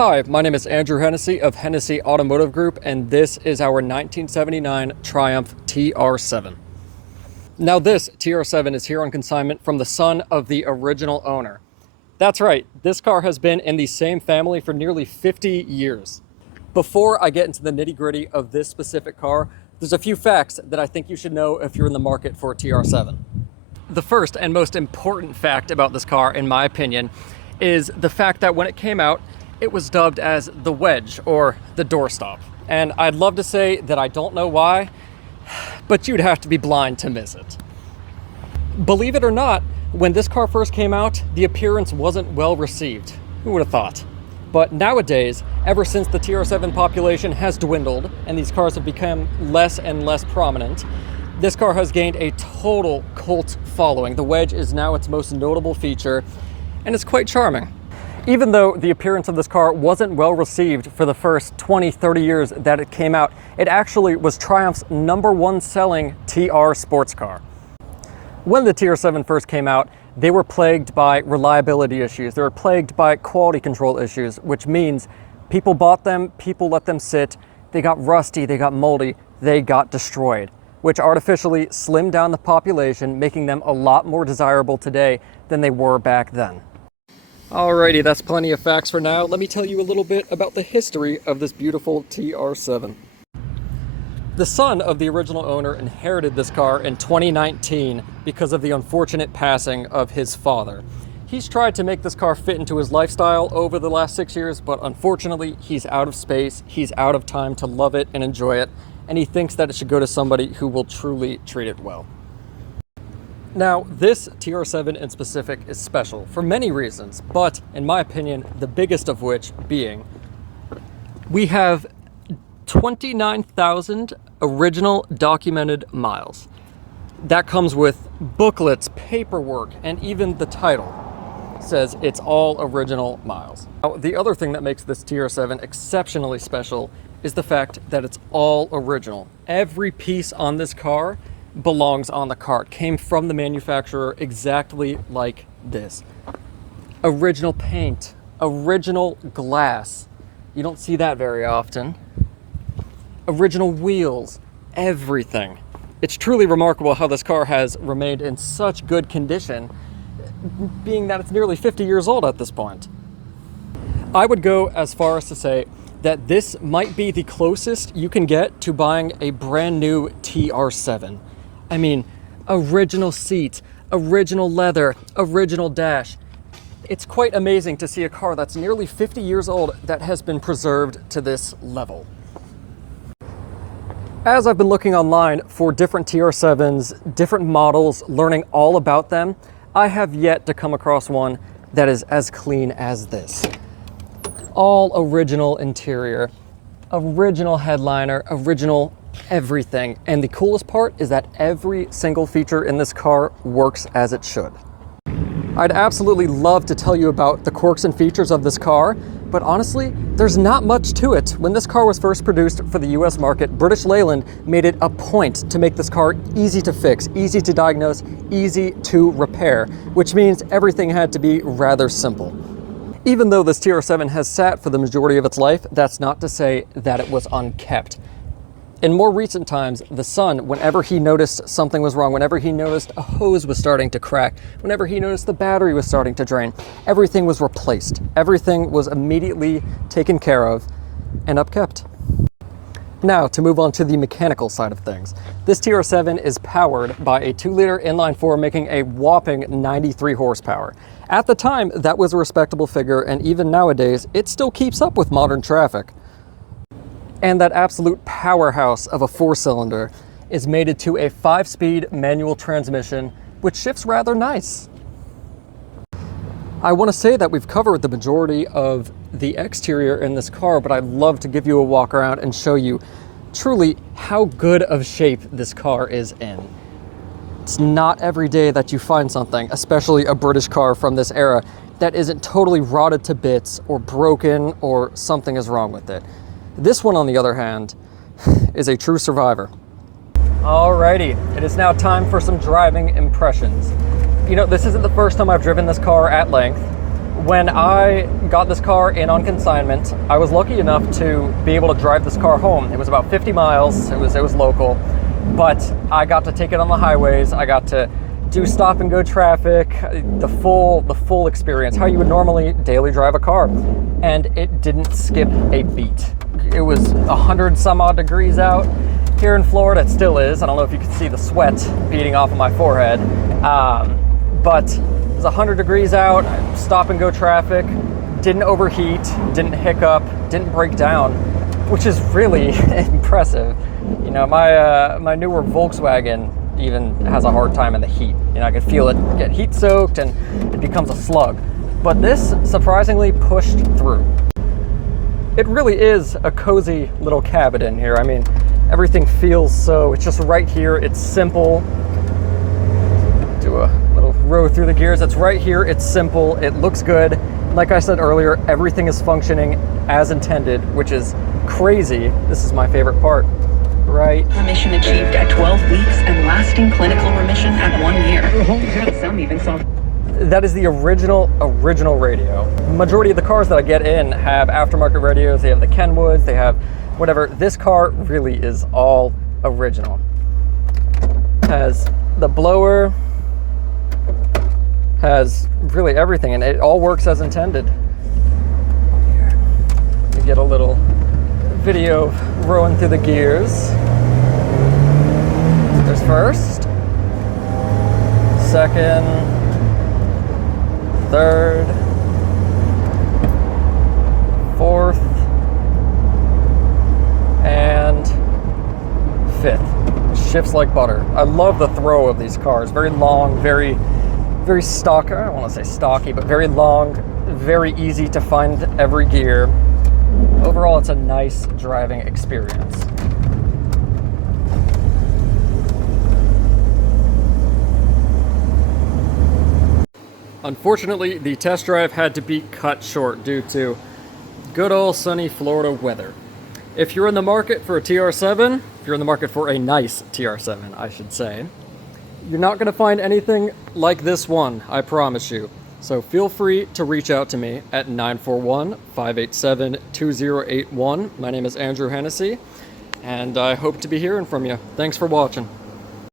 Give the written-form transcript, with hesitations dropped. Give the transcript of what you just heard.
Hi, my name is Andrew Hennessy of Hennessy Automotive Group, and this is our 1979 Triumph TR7. Now this TR7 is here on consignment from the son of the original owner. That's right, this car has been in the same family for nearly 50 years. Before I get into the nitty-gritty of this specific car, there's a few facts that I think you should know if you're in the market for a TR7. The first and most important fact about this car, in my opinion, is the fact that when it came out, it was dubbed as the wedge or the doorstop. And I'd love to say that I don't know why, but you'd have to be blind to miss it. Believe it or not, when this car first came out, the appearance wasn't well received. Who would have thought? But nowadays, ever since the TR7 population has dwindled and these cars have become less and less prominent, this car has gained a total cult following. The wedge is now its most notable feature, and it's quite charming. Even though the appearance of this car wasn't well received for the first 20, 30 years that it came out, it actually was Triumph's #1 selling TR sports car. When the TR7 first came out, they were plagued by reliability issues. They were plagued by quality control issues, which means people bought them, people let them sit, they got rusty, they got moldy, they got destroyed, which artificially slimmed down the population, making them a lot more desirable today than they were back then. Alrighty, that's plenty of facts for now. Let me tell you a little bit about the history of this beautiful TR7. The son of the original owner inherited this car in 2019 because of the unfortunate passing of his father. He's tried to make this car fit into his lifestyle over the last 6 years, but unfortunately he's out of space, he's out of time to love it and enjoy it, and he thinks that it should go to somebody who will truly treat it well. Now, this TR7 in specific is special for many reasons, but in my opinion, the biggest of which being, we have 29,000 original documented miles. That comes with booklets, paperwork, and even the title says it's all original miles. Now, the other thing that makes this TR7 exceptionally special is the fact that it's all original. Every piece on this car belongs on the car. It came from the manufacturer exactly like this. Original paint, original glass. You don't see that very often. Original wheels, everything. It's truly remarkable how this car has remained in such good condition, being that it's nearly 50 years old at this point. I would go as far as to say that this might be the closest you can get to buying a brand new TR7. I mean, original seat, original leather, original dash. It's quite amazing to see a car that's nearly 50 years old that has been preserved to this level. As I've been looking online for different TR7s, different models, learning all about them, I have yet to come across one that is as clean as this. All original interior, original headliner, original everything. And the coolest part is that every single feature in this car works as it should. I'd absolutely love to tell you about the quirks and features of this car, but honestly, there's not much to it. When this car was first produced for the US market, British Leyland made it a point to make this car easy to fix, easy to diagnose, easy to repair, which means everything had to be rather simple. Even though this TR7 has sat for the majority of its life, that's not to say that it was unkept. In more recent times, the son, whenever he noticed something was wrong, whenever he noticed a hose was starting to crack, whenever he noticed the battery was starting to drain, everything was replaced. Everything was immediately taken care of and upkept. Now, to move on to the mechanical side of things. This TR7 is powered by a 2-liter inline-4, making a whopping 93 horsepower. At the time, that was a respectable figure, and even nowadays, it still keeps up with modern traffic. And that absolute powerhouse of a 4-cylinder is mated to a 5-speed manual transmission, which shifts rather nice. I want to say that we've covered the majority of the exterior in this car, but I'd love to give you a walk around and show you truly how good of shape this car is in. It's not every day that you find something, especially a British car from this era, that isn't totally rotted to bits or broken or something is wrong with it. This one, on the other hand, is a true survivor. Alrighty, it is now time for some driving impressions. You know, this isn't the first time I've driven this car at length. when I got this car in on consignment, I was lucky enough to be able to drive this car home. It was about 50 miles, it was local, but I got to take it on the highways, I got to do stop and go traffic, the full experience, how you would normally daily drive a car. And it didn't skip a beat. It was 100 some odd degrees out. Here in Florida, it still is. I don't know if you can see the sweat beading off of my forehead, but it was 100 degrees out, stop and go traffic, didn't overheat, didn't hiccup, didn't break down, which is really impressive. You know, my newer Volkswagen even has a hard time in the heat. You know, I could feel it get heat soaked and it becomes a slug. But this surprisingly pushed through. It really is a cozy little cabin in here. I mean, everything feels so, it's just right here, it's simple. Do a little row through the gears. It's right here, it's simple, it looks good. Like I said earlier, everything is functioning as intended, which is crazy. This is my favorite part. Right. Remission achieved at 12 weeks and lasting clinical remission at 1 year. Some even saw. That is the original radio. Majority of the cars that I get in have aftermarket radios. They have the Kenwoods, they have whatever. This car really is all original. Has the blower, has really everything, and it all works as intended. You get a little video rolling through the gears. There's first, second, third, fourth, and fifth. Shifts like butter. I love the throw of these cars. Very long, very stock. I don't want to say stocky, but very long, very easy to find every gear. Overall, it's a nice driving experience. Unfortunately, the test drive had to be cut short due to good old sunny Florida weather. If you're in the market for a TR7, if you're in the market for a nice TR7, I should say, you're not going to find anything like this one, I promise you. So feel free to reach out to me at 941-587-2081. My name is Andrew Hennessy, and I hope to be hearing from you. Thanks for watching.